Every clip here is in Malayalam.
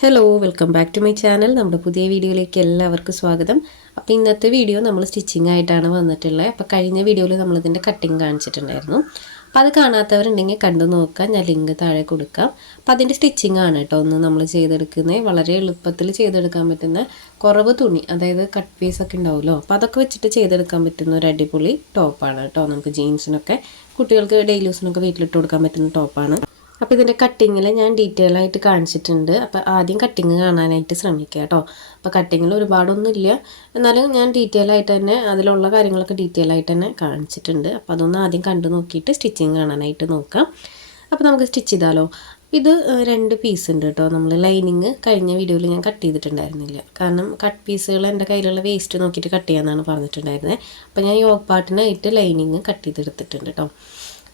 Hello welcome back to my channel നമ്മുടെ പുതിയ വീഡിയോയിലേക്ക് എല്ലാവർക്കും സ്വാഗതം. അപ്പോൾ ഇന്നത്തെ വീഡിയോ നമ്മൾ സ്റ്റിച്ചിങ് ആയിട്ടാണ് വന്നിട്ടുള്ളത്. അപ്പോൾ കഴിഞ്ഞ വീഡിയോയിൽ നമ്മളിതിന്റെ കട്ടിങ് കാണിച്ചിട്ടുണ്ടായിരുന്നു. അപ്പോൾ അത് കാണാത്തവരുണ്ടെങ്കിൽ കണ്ടു നോക്കാം ഞാൻ ലിങ്ക് താഴെ കൊടുക്കാം. അപ്പോൾ അതിന്റെ സ്റ്റിച്ചിങ് ആണ് കേട്ടോ ഒന്ന് നമ്മൾ ചെയ്തെടുക്കുന്നത്. വളരെ എളുപ്പത്തിൽ ചെയ്തെടുക്കാൻ പറ്റുന്ന കുറവ് തുണി അതായത് കട്ട് പീസ് ഒക്കെ ഉണ്ടാവുമല്ലോ. അപ്പോൾ അതൊക്കെ വെച്ചിട്ട് ചെയ്തെടുക്കാൻ പറ്റുന്ന ഒരു അടിപൊളി ടോപ്പാണ് കേട്ടോ. നമുക്ക് ജീൻസിനൊക്കെ കുട്ടികൾക്ക് ഡെയിലി യൂസിനൊക്കെ വീട്ടിലിട്ട് കൊടുക്കാൻ പറ്റുന്ന ടോപ്പാണ് അപ്പോൾ ഇതിന്റെ കട്ടിങ്ങിൽ ഞാൻ ഡീറ്റെയിൽ ആയിട്ട് കാണിച്ചിട്ടുണ്ട്. അപ്പോൾ ആദ്യം കട്ടിങ് കാണാനായിട്ട് ശ്രമിക്കുക കേട്ടോ. അപ്പോൾ കട്ടിങ്ങിൽ ഒരുപാടൊന്നുമില്ല. എന്നാലും ഞാൻ ഡീറ്റെയിൽ ആയിട്ട് തന്നെ അതിലുള്ള കാര്യങ്ങളൊക്കെ ഡീറ്റെയിൽ ആയിട്ട് തന്നെ കാണിച്ചിട്ടുണ്ട്. അപ്പോൾ അതൊന്ന് ആദ്യം കണ്ടു നോക്കിയിട്ട് സ്റ്റിച്ചിങ് കാണാനായിട്ട് നോക്കാം. അപ്പോൾ നമുക്ക് സ്റ്റിച്ച് ചെയ്താലോ? ഇത് രണ്ട് പീസ് ഉണ്ട് കേട്ടോ. നമ്മൾ ലൈനിങ് കഴിഞ്ഞ വീഡിയോയിൽ ഞാൻ കട്ട് ചെയ്തിട്ടുണ്ടായിരുന്നില്ല. കാരണം കട്ട് പീസുകൾ എന്റെ കയ്യിലുള്ള വേസ്റ്റ് നോക്കിയിട്ട് കട്ട് ചെയ്യാമെന്നാണ് പറഞ്ഞിട്ടുണ്ടായിരുന്നത് അപ്പോൾ ഞാൻ യോഗ പാട്ടിനായിട്ട് ലൈനിങ് കട്ട് ചെയ്തെടുത്തിട്ടുണ്ട് കേട്ടോ.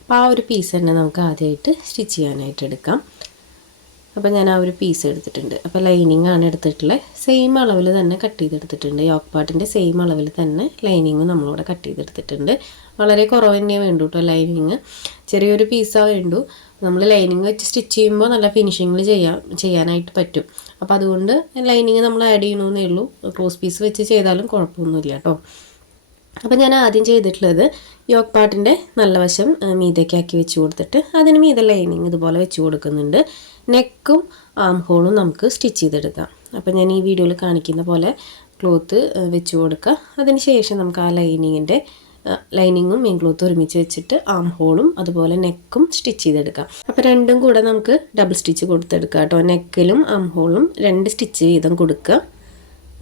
അപ്പോൾ ആ ഒരു പീസ് തന്നെ നമുക്ക് ആദ്യമായിട്ട് സ്റ്റിച്ച് ചെയ്യാനായിട്ട് എടുക്കാം. അപ്പോൾ ഞാൻ ആ ഒരു പീസ് എടുത്തിട്ടുണ്ട്. അപ്പോൾ ലൈനിങ് ആണ് എടുത്തിട്ടുള്ളത് സെയിം അളവിൽ തന്നെ കട്ട് ചെയ്തെടുത്തിട്ടുണ്ട്. യോക്ക് പാട്ടിന്റെ സെയിം അളവിൽ തന്നെ ലൈനിങ് നമ്മളിവിടെ കട്ട് ചെയ്തെടുത്തിട്ടുണ്ട്. വളരെ കുറവ് തന്നെ വേണ്ടു കേട്ടോ ലൈനിങ് ചെറിയൊരു പീസാണ് വേണ്ടു. നമ്മൾ ലൈനിങ് വെച്ച് സ്റ്റിച്ച് ചെയ്യുമ്പോൾ നല്ല ഫിനിഷിങ്ങിൽ ചെയ്യാൻ ചെയ്യാനായിട്ട് പറ്റും. അപ്പോൾ അതുകൊണ്ട് ലൈനിങ് നമ്മൾ ആഡ് ചെയ്യണമെന്നേ ഉള്ളൂ. ക്ലോസ് പീസ് വെച്ച് ചെയ്താലും കുഴപ്പമൊന്നുമില്ല കേട്ടോ അപ്പോൾ ഞാൻ ആദ്യം ചെയ്തിട്ടുള്ളത് യോക്ക് പാട്ടിന്റെ നല്ല വശം മീതയ്ക്കാക്കി വെച്ച് കൊടുത്തിട്ട് അതിന് മീത ലൈനിങ് ഇതുപോലെ വെച്ച് കൊടുക്കുന്നുണ്ട്. നെക്കും ആം ഹോളും നമുക്ക് സ്റ്റിച്ച് ചെയ്തെടുക്കാം. അപ്പോൾ ഞാൻ ഈ വീഡിയോയിൽ കാണിക്കുന്ന പോലെ ക്ലോത്ത് വെച്ച് കൊടുക്കുക. അതിന് ശേഷം നമുക്ക് ആ ലൈനിങ്ങിന്റെ ലൈനിങ്ങും മെയിൻ ക്ലോത്തും ഒരുമിച്ച് വെച്ചിട്ട് ആം ഹോളും അതുപോലെ നെക്കും സ്റ്റിച്ച് ചെയ്തെടുക്കാം. അപ്പോൾ രണ്ടും കൂടെ നമുക്ക് ഡബിൾ സ്റ്റിച്ച് കൊടുത്തെടുക്കാം കേട്ടോ. നെക്കിലും ആം ഹോളും രണ്ട് സ്റ്റിച്ച് വീതം കൊടുക്കുക.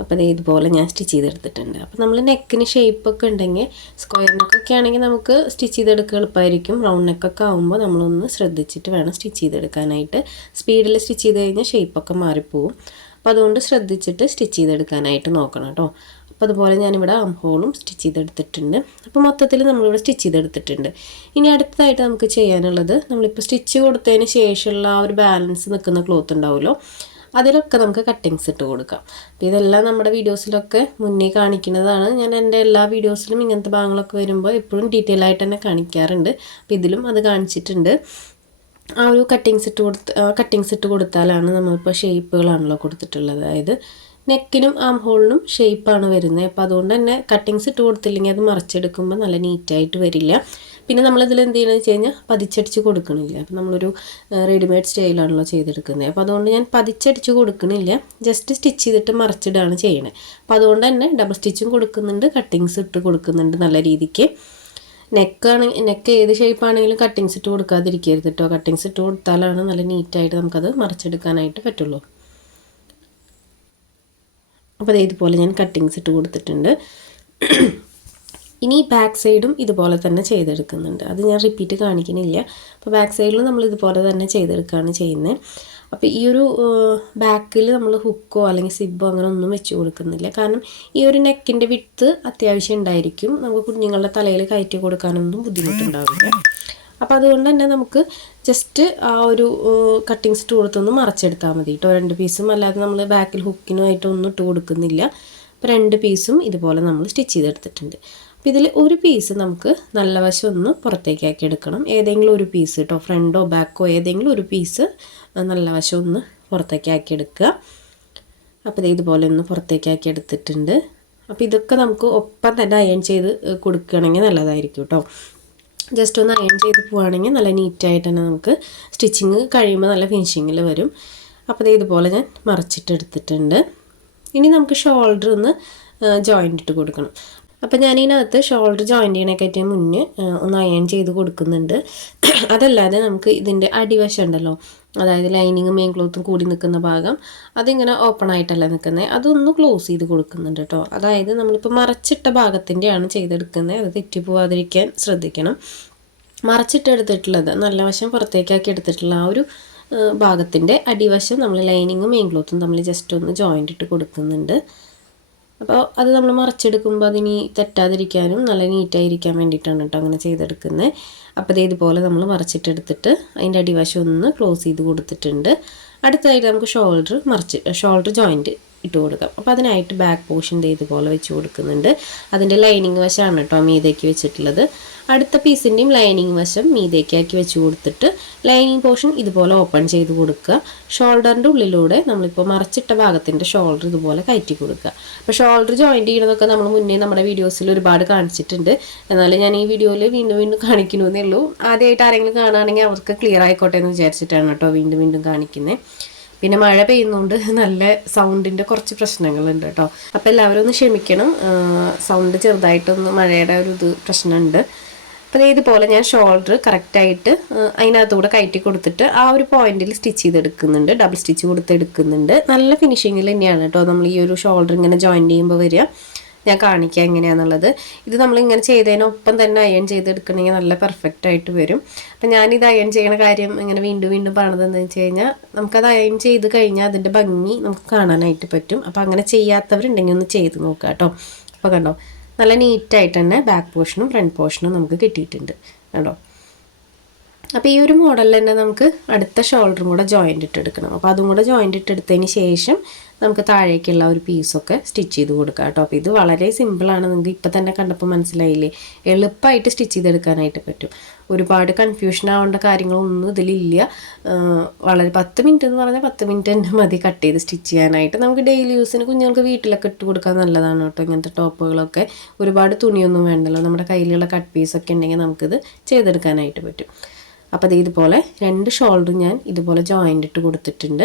അപ്പോൾ ദേ ഇതുപോലെ ഞാൻ സ്റ്റിച്ച് ചെയ്തെടുത്തിട്ടുണ്ട്. അപ്പോൾ നമ്മൾ നെക്കിന് ഷേപ്പൊക്കെ ഉണ്ടെങ്കിൽ സ്ക്വയർ നെക്കൊക്കെ ആണെങ്കിൽ നമുക്ക് സ്റ്റിച്ച് ചെയ്തെടുക്കുക എളുപ്പമായിരിക്കും. റൗണ്ട് നെക്കൊക്കെ ആകുമ്പോൾ നമ്മളൊന്ന് ശ്രദ്ധിച്ചിട്ട് വേണം സ്റ്റിച്ച് ചെയ്തെടുക്കാനായിട്ട്. സ്പീഡിൽ സ്റ്റിച്ച് ചെയ്ത് കഴിഞ്ഞാൽ ഷേപ്പൊക്കെ മാറിപ്പോവും. അപ്പോൾ അതുകൊണ്ട് ശ്രദ്ധിച്ചിട്ട് സ്റ്റിച്ച് ചെയ്തെടുക്കാനായിട്ട് നോക്കണം കേട്ടോ. അപ്പോൾ അതുപോലെ ഞാനിവിടെ അംഹോളും സ്റ്റിച്ച് ചെയ്തെടുത്തിട്ടുണ്ട്. അപ്പോൾ മൊത്തത്തിൽ നമ്മളിവിടെ സ്റ്റിച്ച് ചെയ്തെടുത്തിട്ടുണ്ട്. ഇനി അടുത്തതായിട്ട് നമുക്ക് ചെയ്യാനുള്ളത് നമ്മളിപ്പോൾ സ്റ്റിച്ച് കൊടുത്തതിന് ശേഷമുള്ള ആ ഒരു ബാലൻസ് നിൽക്കുന്ന ക്ലോത്ത് ഉണ്ടാവുമല്ലോ. അതിലൊക്കെ നമുക്ക് കട്ടിങ്സ് ഇട്ട് കൊടുക്കാം. അപ്പോൾ ഇതെല്ലാം നമ്മുടെ വീഡിയോസിലൊക്കെ മുന്നേ കാണിക്കുന്നതാണ്. ഞാൻ എന്റെ എല്ലാ വീഡിയോസിലും ഇങ്ങനത്തെ ഭാഗങ്ങളൊക്കെ വരുമ്പോൾ എപ്പോഴും ഡീറ്റെയിൽ ആയിട്ട് തന്നെ കാണിക്കാറുണ്ട്. അപ്പോൾ ഇതിലും അത് കാണിച്ചിട്ടുണ്ട്. ആ ഒരു കട്ടിങ്സ് ഇട്ട് കൊടുത്ത് കട്ടിങ്സ് ഇട്ട് കൊടുത്താലാണ് നമ്മളിപ്പോൾ ഷേപ്പുകളാണല്ലോ കൊടുത്തിട്ടുള്ളത്. അതായത് നെക്കിനും ആം ഹോളിനും ഷേപ്പാണ് വരുന്നത്. അപ്പോൾ അതുകൊണ്ട് തന്നെ കട്ടിങ്സ് ഇട്ട് കൊടുത്തില്ലെങ്കിൽ അത് മറിച്ചെടുക്കുമ്പോൾ നല്ല നീറ്റായിട്ട് വരില്ല. പിന്നെ നമ്മളിതിൽ എന്ത് ചെയ്യണമെന്ന് വെച്ച് കഴിഞ്ഞാൽ പതിച്ചടിച്ച് കൊടുക്കണില്ല. അപ്പോൾ നമ്മളൊരു റെഡിമെയ്ഡ് സ്റ്റൈലാണല്ലോ ചെയ്തെടുക്കുന്നത്. അപ്പോൾ അതുകൊണ്ട് ഞാൻ പതിച്ചടിച്ച് കൊടുക്കണില്ല. ജസ്റ്റ് സ്റ്റിച്ച് ചെയ്തിട്ട് മറിച്ചിടാണ് ചെയ്യണത് അപ്പോൾ അതുകൊണ്ട് തന്നെ ഡബിൾ സ്റ്റിച്ചും കൊടുക്കുന്നുണ്ട് കട്ടിങ്സ് ഇട്ട് കൊടുക്കുന്നുണ്ട് നല്ല രീതിക്ക്. നെക്കാണെങ്കിൽ നെക്ക് ഏത് ഷേപ്പ് ആണെങ്കിലും കട്ടിങ്സ് ഇട്ട് കൊടുക്കാതിരിക്കരുത് കേട്ടോ കട്ടിങ്സ് ഇട്ട് കൊടുത്താലാണ് നല്ല നീറ്റായിട്ട് നമുക്കത് മറിച്ചെടുക്കാനായിട്ട് പറ്റുള്ളൂ. അപ്പോൾ അതേ ഇതുപോലെ ഞാൻ കട്ടിങ്സ് ഇട്ട് കൊടുത്തിട്ടുണ്ട്. ഇനി ബാക്ക് സൈഡും ഇതുപോലെ തന്നെ ചെയ്തെടുക്കുന്നുണ്ട്. അത് ഞാൻ റിപ്പീറ്റ് കാണിക്കുന്നില്ല. അപ്പോൾ ബാക്ക് സൈഡിലും നമ്മൾ ഇതുപോലെ തന്നെ ചെയ്തെടുക്കുകയാണ് ചെയ്യുന്നത്. അപ്പോൾ ഈ ഒരു ബാക്കിൽ നമ്മൾ ഹുക്കോ അല്ലെങ്കിൽ സിബോ അങ്ങനെ ഒന്നും വെച്ച് കൊടുക്കുന്നില്ല. കാരണം ഈ ഒരു നെക്കിന്റെ വിട്ട് അത്യാവശ്യം ഉണ്ടായിരിക്കും. നമുക്ക് കുഞ്ഞുങ്ങളുടെ തലയിൽ കയറ്റി കൊടുക്കാനൊന്നും ബുദ്ധിമുട്ടുണ്ടാവില്ല. അപ്പോൾ അതുകൊണ്ട് തന്നെ നമുക്ക് ജസ്റ്റ് ആ ഒരു കട്ടിങ് സ്റ്റൂളത്തൊന്ന് മറച്ചെടുത്താൽ മതി കേട്ടോ. രണ്ട് പീസും അല്ലാതെ നമ്മൾ ബാക്കിൽ ഹുക്കിനുമായിട്ടൊന്നും ഇട്ട് കൊടുക്കുന്നില്ല. അപ്പോൾ രണ്ട് പീസും ഇതുപോലെ നമ്മൾ സ്റ്റിച്ച് ചെയ്തെടുത്തിട്ടുണ്ട്. അപ്പോൾ ഇതിൽ ഒരു പീസ് നമുക്ക് നല്ല വശം ഒന്ന് പുറത്തേക്കാക്കി എടുക്കണം. ഏതെങ്കിലും ഒരു പീസ് കേട്ടോ ഫ്രണ്ടോ ബാക്കോ ഏതെങ്കിലും ഒരു പീസ് നല്ല വശം ഒന്ന് പുറത്തേക്കാക്കി എടുക്കുക. അപ്പോൾ ഇതുപോലെ ഒന്ന് പുറത്തേക്കാക്കി എടുത്തിട്ടുണ്ട്. അപ്പോൾ ഇതൊക്കെ നമുക്ക് ഒപ്പം തന്നെ അയൺ ചെയ്ത് കൊടുക്കുകയാണെങ്കിൽ നല്ലതായിരിക്കും കേട്ടോ ജസ്റ്റ് ഒന്ന് അയൺ ചെയ്ത് പോവുകയാണെങ്കിൽ നല്ല നീറ്റായിട്ട് തന്നെ നമുക്ക് സ്റ്റിച്ചിങ് കഴിയുമ്പോൾ നല്ല ഫിനിഷിങ്ങിൽ വരും. അപ്പോൾ ഇതുപോലെ ഞാൻ മറിച്ചിട്ട് എടുത്തിട്ടുണ്ട്. ഇനി നമുക്ക് ഷോൾഡർ ഒന്ന് ജോയിന്റ് ഇട്ട് കൊടുക്കണം. അപ്പോൾ ഞാൻ ഇതിനകത്ത് ഷോൾഡർ ജോയിന്റ് ചെയ്യണേക്കായിട്ട് മുന്നേ ഒന്ന് അയൺ ചെയ്ത് കൊടുക്കുന്നുണ്ട്. അതല്ലാതെ നമുക്ക് ഇതിന്റെ അടിവശം ഉണ്ടല്ലോ അതായത് ലൈനിങ്ങും മെയിൻ ക്ലോത്തും കൂടി നിൽക്കുന്ന ഭാഗം അതിങ്ങനെ ഓപ്പൺ ആയിട്ടല്ല നിൽക്കുന്നത് അതൊന്ന് ക്ലോസ് ചെയ്ത് കൊടുക്കുന്നുണ്ട് കേട്ടോ അതായത് നമ്മളിപ്പോൾ മറച്ചിട്ട ഭാഗത്തിന്റെയാണ് ചെയ്തെടുക്കുന്നത് അത് തെറ്റിപ്പോവാതിരിക്കാൻ ശ്രദ്ധിക്കണം. മറച്ചിട്ടെടുത്തിട്ടുള്ളത് നല്ല വശം പുറത്തേക്കാക്കി എടുത്തിട്ടുള്ള ആ ഒരു ഭാഗത്തിന്റെ അടിവശം നമ്മൾ ലൈനിങ്ങും മെയിൻ ക്ലോത്തും തമ്മിൽ ജസ്റ്റ് ഒന്ന് ജോയിന്റ് ഇട്ട് കൊടുക്കുന്നുണ്ട്. അപ്പോൾ അത് നമ്മൾ മറിച്ചെടുക്കുമ്പോൾ അതിനി തെറ്റാതിരിക്കാനും നല്ല നീറ്റായിരിക്കാൻ വേണ്ടിയിട്ടാണ് കേട്ടോ അങ്ങനെ ചെയ്തെടുക്കുന്നത് അപ്പോൾ ദേ ഇതുപോലെ നമ്മൾ മറിച്ചിട്ടെടുത്തിട്ട് അതിന്റെ അടിവശം ഒന്ന് ക്ലോസ് ചെയ്ത് കൊടുത്തിട്ടുണ്ട്. അടുത്തതായിട്ട് നമുക്ക് ഷോൾഡർ മറിച്ച് ഷോൾഡർ ജോയിന്റ് ഇട്ട് കൊടുക്കാം. അപ്പോൾ അതിനായിട്ട് ബാക്ക് പോർഷൻ ഇതുപോലെ വെച്ച് കൊടുക്കുന്നുണ്ട്. അതിന്റെ ലൈനിങ് വശമാണ് കേട്ടോ മീതേക്ക് വെച്ചിട്ടുള്ളത്. അടുത്ത പീസിന്റെയും ലൈനിങ് വശം മീതേക്കാക്കി വെച്ച് കൊടുത്തിട്ട് ലൈനിങ് പോർഷൻ ഇതുപോലെ ഓപ്പൺ ചെയ്ത് കൊടുക്കുക. ഷോൾഡറിന്റെ ഉള്ളിലൂടെ നമ്മളിപ്പോൾ മറച്ചിട്ട ഭാഗത്തിന്റെ ഷോൾഡർ ഇതുപോലെ കയറ്റി കൊടുക്കുക. അപ്പോൾ ഷോൾഡർ ജോയിന്റ് ചെയ്യണതൊക്കെ നമ്മൾ മുന്നേ നമ്മുടെ വീഡിയോസിൽ ഒരുപാട് കാണിച്ചിട്ടുണ്ട്. എന്നാലും ഞാൻ ഈ വീഡിയോയിൽ വീണ്ടും വീണ്ടും കാണിക്കണമെന്നേ ഉള്ളൂ. ആദ്യമായിട്ട് ആരെങ്കിലും കാണുകയാണെങ്കിൽ അവർക്ക് ക്ലിയർ ആയിക്കോട്ടെ എന്ന് വിചാരിച്ചിട്ടാണ് കേട്ടോ വീണ്ടും വീണ്ടും കാണിക്കുന്നത് പിന്നെ മഴ പെയ്യുന്നതുകൊണ്ട് നല്ല സൗണ്ടിന്റെ കുറച്ച് പ്രശ്നങ്ങളുണ്ട് കേട്ടോ. അപ്പോൾ എല്ലാവരും ഒന്ന് ക്ഷമിക്കണം. സൗണ്ട് ചെറുതായിട്ടൊന്ന് മഴയുടെ ഒരു ഇത് പ്രശ്നമുണ്ട്. അപ്പോൾ ഇതുപോലെ ഞാൻ ഷോൾഡർ കറക്റ്റായിട്ട് അതിനകത്തൂടെ കയറ്റി കൊടുത്തിട്ട് ആ ഒരു പോയിന്റിൽ സ്റ്റിച്ച് ചെയ്തെടുക്കുന്നുണ്ട്. ഡബിൾ സ്റ്റിച്ച് കൊടുത്ത് എടുക്കുന്നുണ്ട് നല്ല ഫിനിഷിങ്ങിൽ തന്നെയാണ് കേട്ടോ നമ്മൾ ഈ ഒരു ഷോൾഡർ ഇങ്ങനെ ജോയിൻ ചെയ്യുമ്പോൾ വരിക. ഞാൻ കാണിക്കാം എങ്ങനെയാണെന്നുള്ളത് ഇത് നമ്മൾ ഇങ്ങനെ ചെയ്തതിനൊപ്പം തന്നെ അയൺ ചെയ്തെടുക്കണമെങ്കിൽ നല്ല പെർഫെക്റ്റ് ആയിട്ട് വരും. അപ്പം ഞാനിത് അയൺ ചെയ്യണ കാര്യം ഇങ്ങനെ വീണ്ടും വീണ്ടും പറഞ്ഞതെന്ന് വെച്ച് കഴിഞ്ഞാൽ നമുക്കത് അയൺ ചെയ്ത് കഴിഞ്ഞാൽ അതിന്റെ ഭംഗി നമുക്ക് കാണാനായിട്ട് പറ്റും. അപ്പം അങ്ങനെ ചെയ്യാത്തവരുണ്ടെങ്കിൽ ഒന്ന് ചെയ്ത് നോക്കാം കേട്ടോ. അപ്പോൾ കണ്ടോ നല്ല നീറ്റായിട്ട് തന്നെ ബാക്ക് പോർഷനും ഫ്രണ്ട് പോർഷനും നമുക്ക് കിട്ടിയിട്ടുണ്ട് കേട്ടോ അപ്പോൾ ഈ ഒരു മോഡലിൽ തന്നെ നമുക്ക് അടുത്ത ഷോൾഡറും കൂടെ ജോയിന്റ് ഇട്ടെടുക്കണം അപ്പോൾ അതും കൂടെ ജോയിന്റ് ഇട്ടെടുത്തതിന് ശേഷം നമുക്ക് താഴേക്കുള്ള ഒരു പീസൊക്കെ സ്റ്റിച്ച് ചെയ്ത് കൊടുക്കാം കേട്ടോ. അപ്പോൾ ഇത് വളരെ സിമ്പിളാണ് നിങ്ങൾക്ക് ഇപ്പം തന്നെ കണ്ടപ്പോൾ മനസ്സിലായില്ലേ? എളുപ്പമായിട്ട് സ്റ്റിച്ച് ചെയ്തെടുക്കാനായിട്ട് പറ്റും. ഒരുപാട് കൺഫ്യൂഷൻ ആവേണ്ട കാര്യങ്ങളൊന്നും ഇതിലില്ല. വളരെ പത്ത് മിനിറ്റ് എന്ന് പറഞ്ഞാൽ പത്ത് മിനിറ്റ് തന്നെ മതി കട്ട് ചെയ്ത് സ്റ്റിച്ച് ചെയ്യാനായിട്ട്. നമുക്ക് ഡെയിലി യൂസിന് കുഞ്ഞുങ്ങൾക്ക് വീട്ടിലൊക്കെ ഇട്ട് കൊടുക്കാൻ നല്ലതാണ് കേട്ടോ. ഇങ്ങനത്തെ ടോപ്പുകളൊക്കെ. ഒരുപാട് തുണിയൊന്നും വേണ്ടല്ലോ. നമ്മുടെ കയ്യിലുള്ള കട്ട് പീസൊക്കെ ഉണ്ടെങ്കിൽ നമുക്കിത് ചെയ്തെടുക്കാനായിട്ട് പറ്റും. അപ്പോൾ അത് ഇതുപോലെ രണ്ട് ഷോൾഡർ ഞാൻ ഇതുപോലെ ജോയിന്റ് ഇട്ട് കൊടുത്തിട്ടുണ്ട്.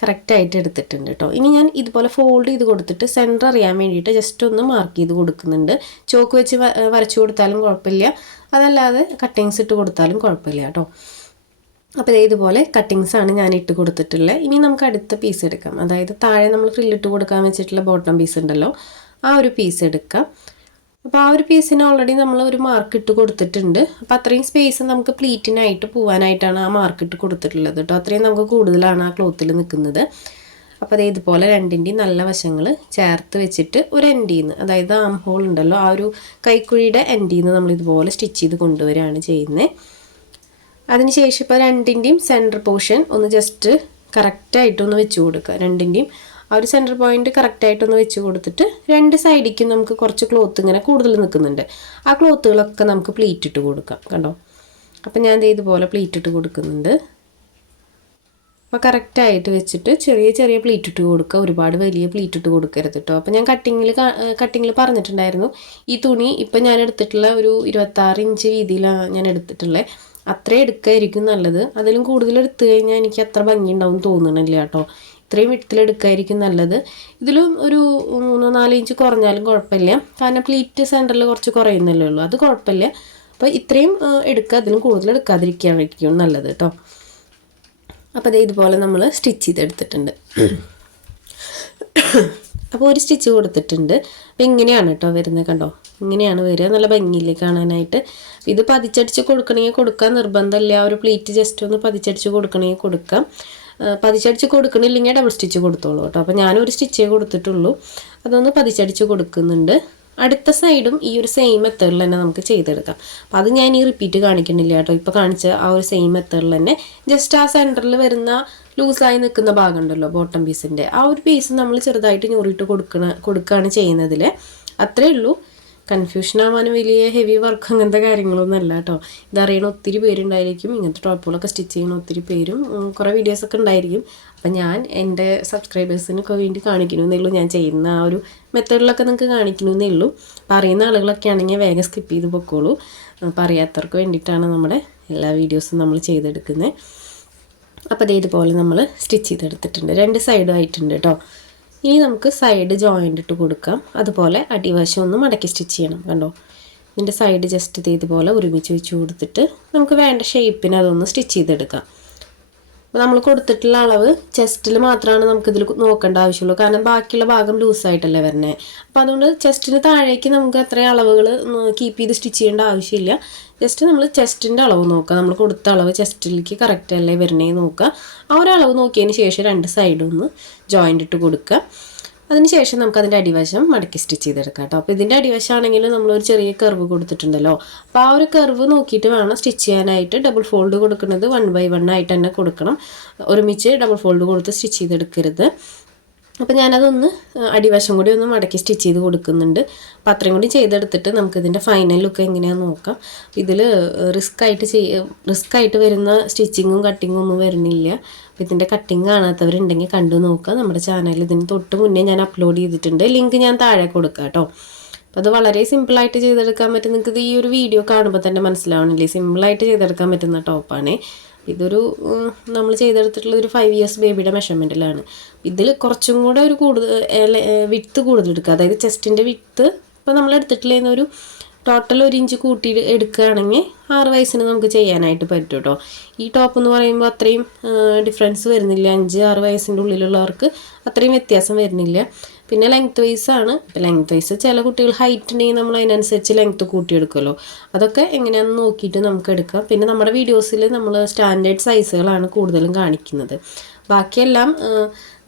കറക്റ്റായിട്ട് എടുത്തിട്ടുണ്ട് കേട്ടോ ഇനി ഞാൻ ഇതുപോലെ ഫോൾഡ് ചെയ്ത് കൊടുത്തിട്ട് സെന്റർ അറിയാൻ വേണ്ടിയിട്ട് ജസ്റ്റ് ഒന്ന് മാർക്ക് ചെയ്ത് കൊടുക്കുന്നുണ്ട്. ചോക്ക് വെച്ച് വരച്ചു കൊടുത്താലും കുഴപ്പമില്ല. അതല്ലാതെ കട്ടിങ്സ് ഇട്ട് കൊടുത്താലും കുഴപ്പമില്ല കേട്ടോ അപ്പോൾ ഇതുപോലെ കട്ടിങ്സ് ആണ് ഞാൻ ഇട്ട് കൊടുത്തിട്ടുള്ളത് ഇനി നമുക്ക് അടുത്ത പീസ് എടുക്കാം. അതായത് താഴെ നമ്മൾ ഫ്രില്ലിട്ട് കൊടുക്കാൻ വെച്ചിട്ടുള്ള ബോട്ടം പീസ് ഉണ്ടല്ലോ. ആ ഒരു പീസ് എടുക്കാം. അപ്പോൾ ആ ഒരു പീസിന് ഓൾറെഡി നമ്മൾ ഒരു മാർക്ക് ഇട്ട് കൊടുത്തിട്ടുണ്ട്. അപ്പോൾ അത്രയും സ്പേസ് നമുക്ക് പ്ലീറ്റിനായിട്ട് പോകാനായിട്ടാണ് ആ മാർക്ക് ഇട്ട് കൊടുത്തിട്ടുള്ളത് കേട്ടോ അത്രയും നമുക്ക് കൂടുതലാണ് ആ ക്ലോത്തിൽ നിൽക്കുന്നത് അപ്പോൾ അത് ഇതുപോലെ രണ്ടിന്റെയും നല്ല വശങ്ങൾ ചേർത്ത് വെച്ചിട്ട് ഒരു എൻഡിൽ നിന്ന് അതായത് ആം ഹോൾ ഉണ്ടല്ലോ ആ ഒരു കൈക്കുഴിയുടെ എൻഡിൽ നിന്ന് നമ്മൾ ഇതുപോലെ സ്റ്റിച്ച് ചെയ്ത് കൊണ്ടുവരികയാണ് ചെയ്യുന്നത് അതിനുശേഷം ഇപ്പോൾ രണ്ടിന്റെയും സെന്റർ പോർഷൻ ഒന്ന് ജസ്റ്റ് കറക്റ്റായിട്ടൊന്ന് വെച്ച് കൊടുക്കുക. രണ്ടിന്റെയും ആ ഒരു സെന്റർ പോയിന്റ് കറക്റ്റായിട്ടൊന്ന് വെച്ച് കൊടുത്തിട്ട് രണ്ട് സൈഡിലേക്കും നമുക്ക് കുറച്ച് ക്ലോത്ത് ഇങ്ങനെ കൂടുതൽ നിൽക്കുന്നുണ്ട്. ആ ക്ലോത്തുകളൊക്കെ നമുക്ക് പ്ലീറ്റ് ഇട്ട് കൊടുക്കാം കണ്ടോ? അപ്പം ഞാൻ ഇതുപോലെ പ്ലീറ്റ് ഇട്ട് കൊടുക്കുന്നുണ്ട്. അപ്പോൾ കറക്റ്റായിട്ട് വെച്ചിട്ട് ചെറിയ ചെറിയ പ്ലീറ്റ് ഇട്ട് കൊടുക്കുക. ഒരുപാട് വലിയ പ്ലീറ്റ് ഇട്ട് കൊടുക്കരുത് കേട്ടോ അപ്പോൾ ഞാൻ കട്ടിങ്ങിൽ കട്ടിങ്ങിൽ പറഞ്ഞിട്ടുണ്ടായിരുന്നു. ഈ തുണി ഇപ്പം ഞാൻ എടുത്തിട്ടുള്ള ഒരു ഇരുപത്താറ് ഇഞ്ച് വീതിയിലാണ് ഞാൻ എടുത്തിട്ടുള്ളത് അത്രയും എടുക്കായിരിക്കും നല്ലത്. അതിലും കൂടുതൽ എടുത്തു കഴിഞ്ഞാൽ എനിക്ക് അത്ര ഭംഗി ഉണ്ടാവും തോന്നണില്ല കേട്ടോ ഇത്രയും വിട്ടത്തിലെടുക്കായിരിക്കും നല്ലത്. ഇതിലും ഒരു മൂന്നോ നാല് ഇഞ്ച് കുറഞ്ഞാലും കുഴപ്പമില്ല. കാരണം പ്ലീറ്റ് സെന്ററിൽ കുറച്ച് കുറയുന്നല്ലേ ഉള്ളൂ. അത് കുഴപ്പമില്ല. അപ്പോൾ ഇത്രയും എടുക്കുക. അതിലും കൂടുതൽ എടുക്കാതിരിക്കുകയായിരിക്കും നല്ലത് കേട്ടോ. അപ്പോൾ അതേ ഇതുപോലെ നമ്മൾ സ്റ്റിച്ച് ചെയ്തെടുത്തിട്ടുണ്ട്. അപ്പോൾ ഒരു സ്റ്റിച്ച് കൊടുത്തിട്ടുണ്ട്. അപ്പോൾ ഇങ്ങനെയാണ് കേട്ടോ വരുന്നത് കണ്ടോ? ഇങ്ങനെയാണ് വരിക. നല്ല ഭംഗിയില്ലേ കാണാനായിട്ട്. ഇത് പതിച്ചടിച്ച് കൊടുക്കണമെങ്കിൽ കൊടുക്കാൻ നിർബന്ധമില്ല. ഒരു പ്ലീറ്റ് ജസ്റ്റ് ഒന്ന് പതിച്ചടിച്ച് കൊടുക്കണമെങ്കിൽ കൊടുക്കാം. പതിച്ചടിച്ച് കൊടുക്കണില്ലെങ്കിൽ ഡബിൾ സ്റ്റിച്ച് കൊടുത്തോളൂ കേട്ടോ. അപ്പോൾ ഞാനൊരു സ്റ്റിച്ചേ കൊടുത്തിട്ടുള്ളൂ. അതൊന്ന് പതിച്ചടിച്ച് കൊടുക്കുന്നുണ്ട്. അടുത്ത സൈഡും ഈ ഒരു സെയിം മെത്തേഡിൽ തന്നെ നമുക്ക് ചെയ്തെടുക്കാം. അപ്പോൾ അത് ഞാൻ ഈ റിപ്പീറ്റ് കാണിക്കണില്ല കേട്ടോ. ഇപ്പോൾ കാണിച്ച ആ ഒരു സെയിം മെത്തേഡിൽ തന്നെ ജസ്റ്റ് ആ സെന്ററിൽ വരുന്ന ലൂസായി നിൽക്കുന്ന ഭാഗം ഉണ്ടല്ലോ ബോട്ടം പീസിന്റെ ആ ഒരു പീസ് നമ്മൾ ചെറുതായിട്ട് ഞൂറിയിട്ട് കൊടുക്കണ കൊടുക്കുകയാണ് ചെയ്യുന്നതിൽ അത്രേ ഉള്ളൂ. കൺഫ്യൂഷൻ ആവാനും വലിയ ഹെവി വർക്ക് അങ്ങനത്തെ കാര്യങ്ങളൊന്നും അല്ല കേട്ടോ ഇതറിയണ ഒത്തിരി പേരുണ്ടായിരിക്കും. ഇങ്ങനത്തെ ടോപ്പുകളൊക്കെ സ്റ്റിച്ച് ചെയ്യണ ഒത്തിരി പേരും കുറേ വീഡിയോസൊക്കെ ഉണ്ടായിരിക്കും. അപ്പം ഞാൻ എന്റെ സബ്സ്ക്രൈബേഴ്സിനൊക്കെ വേണ്ടി കാണിക്കണമെന്നേ ഉള്ളൂ ഞാൻ ചെയ്യുന്ന ആ ഒരു മെത്തേഡിലൊക്കെ നിങ്ങൾക്ക് കാണിക്കണമെന്നേ ഉള്ളൂ അറിയുന്ന ആളുകളൊക്കെ ആണെങ്കിൽ വേഗം സ്കിപ്പ് ചെയ്ത് പൊക്കോളൂ. അപ്പം അറിയാത്തവർക്ക് വേണ്ടിയിട്ടാണ് നമ്മുടെ എല്ലാ വീഡിയോസും നമ്മൾ ചെയ്തെടുക്കുന്നത്. അപ്പോൾ അതേ ഇതുപോലെ നമ്മൾ സ്റ്റിച്ച് ചെയ്തെടുത്തിട്ടുണ്ട്. രണ്ട് സൈഡും ആയിട്ടുണ്ട് കേട്ടോ ഇനി നമുക്ക് സൈഡ് ജോയിന്റ് ഇട്ട് കൊടുക്കാം. അതുപോലെ അടിവശം ഒന്ന് മടക്കി സ്റ്റിച്ച് ചെയ്യണം കണ്ടോ? ഇതിന്റെ സൈഡ് ജസ്റ്റ് ഇത് ഇതുപോലെ ഒരുമിച്ച് വെച്ച് കൊടുത്തിട്ട് നമുക്ക് വേണ്ട ഷേപ്പിന് അതൊന്ന് സ്റ്റിച്ച് ചെയ്തെടുക്കാം. അപ്പോൾ നമ്മൾ കൊടുത്തിട്ടുള്ള അളവ് ചെസ്റ്റിൽ മാത്രമാണ് നമുക്കിതിൽ നോക്കേണ്ട ആവശ്യമുള്ളൂ. കാരണം ബാക്കിയുള്ള ഭാഗം ലൂസായിട്ടല്ലേ വരണേ. അപ്പോൾ അതുകൊണ്ട് ചെസ്റ്റിന് താഴേക്ക് നമുക്ക് അത്രയും അളവുകൾ കീപ്പ് ചെയ്ത് സ്റ്റിച്ച് ചെയ്യേണ്ട ആവശ്യമില്ല. ജസ്റ്റ് നമ്മൾ ചെസ്റ്റിന്റെ അളവ് നോക്കുക. നമ്മൾ കൊടുത്ത അളവ് ചെസ്റ്റിലേക്ക് കറക്റ്റ് അല്ലേ വരണേ നോക്കുക. ആ ഒരു അളവ് നോക്കിയതിന് ശേഷം രണ്ട് സൈഡും ഒന്ന് ജോയിന്റ് ഇട്ട് കൊടുക്കുക. അതിനുശേഷം നമുക്ക് അതിന്റെ അടിവശം മടക്കി സ്റ്റിച്ച് ചെയ്തെടുക്കാം കേട്ടോ. അപ്പോൾ ഇതിന്റെ അടിവശമാണെങ്കിൽ നമ്മളൊരു ചെറിയ കർവ് കൊടുത്തിട്ടുണ്ടല്ലോ. അപ്പോൾ ആ ഒരു കർവ് നോക്കിയിട്ട് വേണം സ്റ്റിച്ച് ചെയ്യാനായിട്ട് ഡബിൾ ഫോൾഡ് കൊടുക്കുന്നത് വൺ ബൈ വൺ ആയിട്ട് തന്നെ കൊടുക്കണം. ഒരുമിച്ച് ഡബിൾ ഫോൾഡ് കൊടുത്ത് സ്റ്റിച്ച് ചെയ്തെടുക്കരുത്. അപ്പോൾ ഞാനതൊന്ന് അടിവശം കൂടി ഒന്ന് മടക്കി സ്റ്റിച്ച് ചെയ്ത് കൊടുക്കുന്നുണ്ട്. അപ്പോൾ അത്രയും കൂടി ചെയ്തെടുത്തിട്ട് നമുക്കിതിന്റെ ഫൈനൽ ലുക്ക് എങ്ങനെയാണെന്ന് നോക്കാം. ഇതിൽ റിസ്ക് ആയിട്ട് ചെയ്യ റിസ്ക് ആയിട്ട് വരുന്ന സ്റ്റിച്ചിങ്ങും കട്ടിങ്ങും ഒന്നും വരുന്നില്ല. അപ്പോൾ ഇതിന്റെ കട്ടിങ് കാണാത്തവരുണ്ടെങ്കിൽ കണ്ടു നോക്കുക. നമ്മുടെ ചാനലിൽ ഇതിന് തൊട്ട് മുന്നേ ഞാൻ അപ്ലോഡ് ചെയ്തിട്ടുണ്ട്. ലിങ്ക് ഞാൻ താഴെ കൊടുക്കാം കേട്ടോ. അപ്പോൾ അത് വളരെ സിമ്പിളായിട്ട് ചെയ്തെടുക്കാൻ പറ്റും. നിങ്ങൾക്ക് ഈ ഒരു വീഡിയോ കാണുമ്പോൾ തന്നെ മനസ്സിലാവണില്ലേ? സിമ്പിളായിട്ട് ചെയ്തെടുക്കാൻ പറ്റുന്ന ടോപ്പാണ് ഇതൊരു നമ്മൾ ചെയ്തെടുത്തിട്ടുള്ള ഒരു ഫൈവ് ഇയേഴ്സ് ബേബിയുടെ മെഷർമെന്റിലാണ് ഇതിൽ കുറച്ചും കൂടെ ഒരു കൂടുതൽ വിത്ത് കൂടുതൽ എടുക്കുക. അതായത് ചെസ്റ്റിന്റെ വിത്ത് ഇപ്പോൾ നമ്മൾ എടുത്തിട്ടുള്ള ഒരു ടോട്ടൽ ഒരു ഇഞ്ച് കൂട്ടി എടുക്കുകയാണെങ്കിൽ ആറ് വയസ്സിന് നമുക്ക് ചെയ്യാനായിട്ട് പറ്റും കേട്ടോ ഈ ടോപ്പ് എന്ന് പറയുമ്പോൾ അത്രയും ഡിഫറൻസ് വരുന്നില്ല. അഞ്ച് ആറ് വയസ്സിന്റെ ഉള്ളിലുള്ളവർക്ക് അത്രയും വ്യത്യാസം വരുന്നില്ല. പിന്നെ ലെങ്ത് വൈസ് ആണ്. ലെങ്ത് വൈസ് ചില കുട്ടികൾ ഹൈറ്റ് ഉണ്ടെങ്കിൽ നമ്മൾ അതിനനുസരിച്ച് ലെങ്ത് കൂട്ടിയെടുക്കുമല്ലോ അതൊക്കെ എങ്ങനെയാണെന്ന് നോക്കിയിട്ട് നമുക്ക് എടുക്കാം. പിന്നെ നമ്മുടെ വീഡിയോസിൽ നമ്മൾ സ്റ്റാൻഡേർഡ് സൈസുകളാണ് കൂടുതലും കാണിക്കുന്നത്. ബാക്കിയെല്ലാം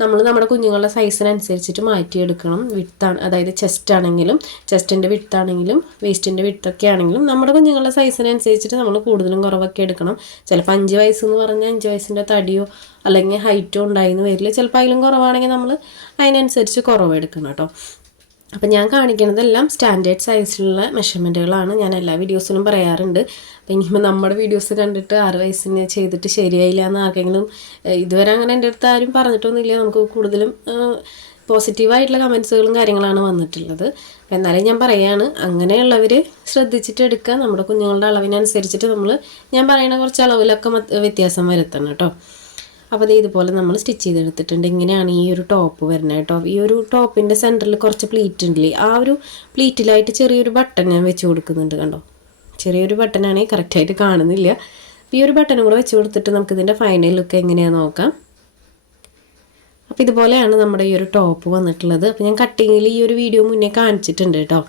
നമ്മൾ നമ്മുടെ കുഞ്ഞുങ്ങളുടെ സൈസിനനുസരിച്ചിട്ട് മാറ്റിയെടുക്കണം. വിത്താണ് അതായത് ചെസ്റ്റ് ആണെങ്കിലും ചെസ്റ്റിന്റെ വിട്ടാണെങ്കിലും വേസ്റ്റിന്റെ വിത്തൊക്കെ ആണെങ്കിലും നമ്മുടെ കുഞ്ഞുങ്ങളുടെ സൈസിനനുസരിച്ചിട്ട് നമ്മൾ കൂടുതലും കുറവൊക്കെ എടുക്കണം. ചിലപ്പോൾ അഞ്ച് വയസ്സെന്ന് പറഞ്ഞാൽ അഞ്ച് വയസ്സിന്റെ തടിയോ അല്ലെങ്കിൽ ഹൈറ്റോ ഉണ്ടായിരുന്നു വരില്ല. ചിലപ്പോൾ അതിലും കുറവാണെങ്കിൽ നമ്മൾ അതിനനുസരിച്ച് കുറവെടുക്കണം കേട്ടോ. അപ്പം ഞാൻ കാണിക്കുന്നതെല്ലാം സ്റ്റാൻഡേർഡ് സൈസിലുള്ള മെഷർമെന്റുകളാണ് ഞാൻ എല്ലാ വീഡിയോസിലും പറയാറുണ്ട്. അപ്പം ഇനിയിപ്പോൾ നമ്മുടെ വീഡിയോസ് കണ്ടിട്ട് ആറ് വയസ്സിന് ചെയ്തിട്ട് ശരിയായില്ല എന്ന് ആർക്കെങ്കിലും ഇതുവരെ അങ്ങനെ എന്റെ അടുത്ത് ആരും പറഞ്ഞിട്ടൊന്നുമില്ല. നമുക്ക് കൂടുതലും പോസിറ്റീവായിട്ടുള്ള കമൻസുകളും കാര്യങ്ങളാണ് വന്നിട്ടുള്ളത്. എന്നാലും ഞാൻ പറയുകയാണ് അങ്ങനെയുള്ളവർ ശ്രദ്ധിച്ചിട്ട് എടുക്കുക. നമ്മുടെ കുഞ്ഞുങ്ങളുടെ അളവിനനുസരിച്ചിട്ട് നമ്മൾ ഞാൻ പറയുന്ന കുറച്ച് അളവിലൊക്കെ വ്യത്യാസം വരുത്തണം കേട്ടോ. അപ്പോൾ ഇതുപോലെ നമ്മൾ സ്റ്റിച്ച് ചെയ്തെടുത്തിട്ടുണ്ട്. ഇങ്ങനെയാണ് ഈ ഒരു ടോപ്പ് വരുന്നത് കേട്ടോ. ഈ ഒരു ടോപ്പിന്റെ സെന്ററിൽ കുറച്ച് പ്ലീറ്റ് ഉണ്ടല്ലേ? ആ ഒരു പ്ലീറ്റിലായിട്ട് ചെറിയൊരു ബട്ടൺ ഞാൻ വെച്ച് കൊടുക്കുന്നുണ്ട് കണ്ടോ? ചെറിയൊരു ബട്ടനാണെങ്കിൽ കറക്റ്റായിട്ട് കാണുന്നില്ല. ഈ ഒരു ബട്ടനും കൂടെ വെച്ച് കൊടുത്തിട്ട് നമുക്കിതിന്റെ ഫൈനൽ ലുക്ക് എങ്ങനെയാണെന്ന് നോക്കാം. അപ്പോൾ ഇതുപോലെയാണ് നമ്മുടെ ഈ ഒരു ടോപ്പ് വന്നിട്ടുള്ളത്. അപ്പോൾ ഞാൻ കട്ടിങ്ങിൽ ഈ ഒരു വീഡിയോ മുന്നേ കാണിച്ചിട്ടുണ്ട് കേട്ടോ.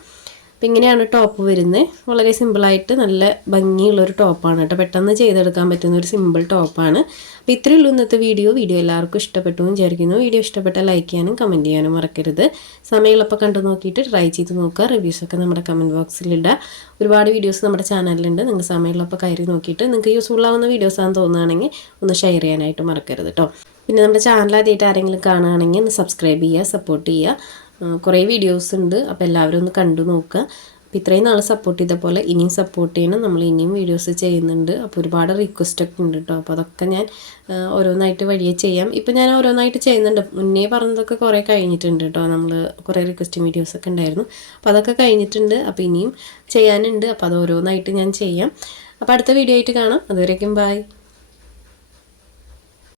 അപ്പം ഇങ്ങനെയാണ് ടോപ്പ് വരുന്നത് വളരെ സിമ്പിളായിട്ട് നല്ല ഭംഗിയുള്ളൊരു ടോപ്പാണ് കേട്ടോ. പെട്ടെന്ന് ചെയ്തെടുക്കാൻ പറ്റുന്ന ഒരു സിമ്പിൾ ടോപ്പാണ് അപ്പോൾ ഇത്രയേ ഉള്ളൂ ഇന്നത്തെ വീഡിയോ വീഡിയോ എല്ലാവർക്കും ഇഷ്ടപ്പെട്ടു എന്ന് വിചാരിക്കുന്നു. വീഡിയോ ഇഷ്ടപ്പെട്ടാൽ ലൈക്ക് ചെയ്യാനും കമന്റ് ചെയ്യാനും മറക്കരുത്. സമയമുള്ളപ്പോൾ കണ്ടു നോക്കിയിട്ട് ട്രൈ ചെയ്ത് നോക്കുക. റിവ്യൂസൊക്കെ നമ്മുടെ കമന്റ് ബോക്സിലിടുക ഒരുപാട് വീഡിയോസ് നമ്മുടെ ചാനലിലുണ്ട് നിങ്ങൾ സമയമുള്ളപ്പോൾ കയറി നോക്കിയിട്ട് നിങ്ങൾക്ക് യൂസ്ഫുൾ ആവുന്ന വീഡിയോസാണെന്ന് തോന്നുകയാണെങ്കിൽ ഒന്ന് ഷെയർ ചെയ്യാനായിട്ട് മറക്കരുത് കേട്ടോ. പിന്നെ നമ്മുടെ ചാനൽ ആദ്യമായിട്ട് ആരെങ്കിലും കാണുകയാണെങ്കിൽ ഒന്ന് സബ്സ്ക്രൈബ് ചെയ്യുക സപ്പോർട്ട് ചെയ്യുക. കുറേ വീഡിയോസ് ഉണ്ട്. അപ്പോൾ എല്ലാവരും ഒന്ന് കണ്ടു നോക്കുക. അപ്പോൾ ഇത്രയും നാൾ സപ്പോർട്ട് ചെയ്ത പോലെ ഇനിയും സപ്പോർട്ട് ചെയ്യണം. നമ്മൾ ഇനിയും വീഡിയോസ് ചെയ്യുന്നുണ്ട്. അപ്പോൾ ഒരുപാട് റിക്വസ്റ്റ് ഒക്കെ ഉണ്ട് കേട്ടോ അപ്പോൾ അതൊക്കെ ഞാൻ ഓരോന്നായിട്ട് വഴിയെ ചെയ്യാം. ഇപ്പോൾ ഞാൻ ഓരോന്നായിട്ട് ചെയ്യുന്നുണ്ട്. മുന്നേ പറഞ്ഞതൊക്കെ കുറേ കഴിഞ്ഞിട്ടുണ്ട് കേട്ടോ നമ്മൾ കുറേ റിക്വസ്റ്റ് വീഡിയോസ് ഒക്കെ ഉണ്ടായിരുന്നു. അപ്പോൾ അതൊക്കെ കഴിഞ്ഞിട്ടുണ്ട്. അപ്പോൾ ഇനിയും ചെയ്യാനുണ്ട്. അപ്പോൾ അത് ഓരോന്നായിട്ട് ഞാൻ ചെയ്യാം. അപ്പോൾ അടുത്ത വീഡിയോ ആയിട്ട് കാണാം. അതുവരേക്കും ബൈ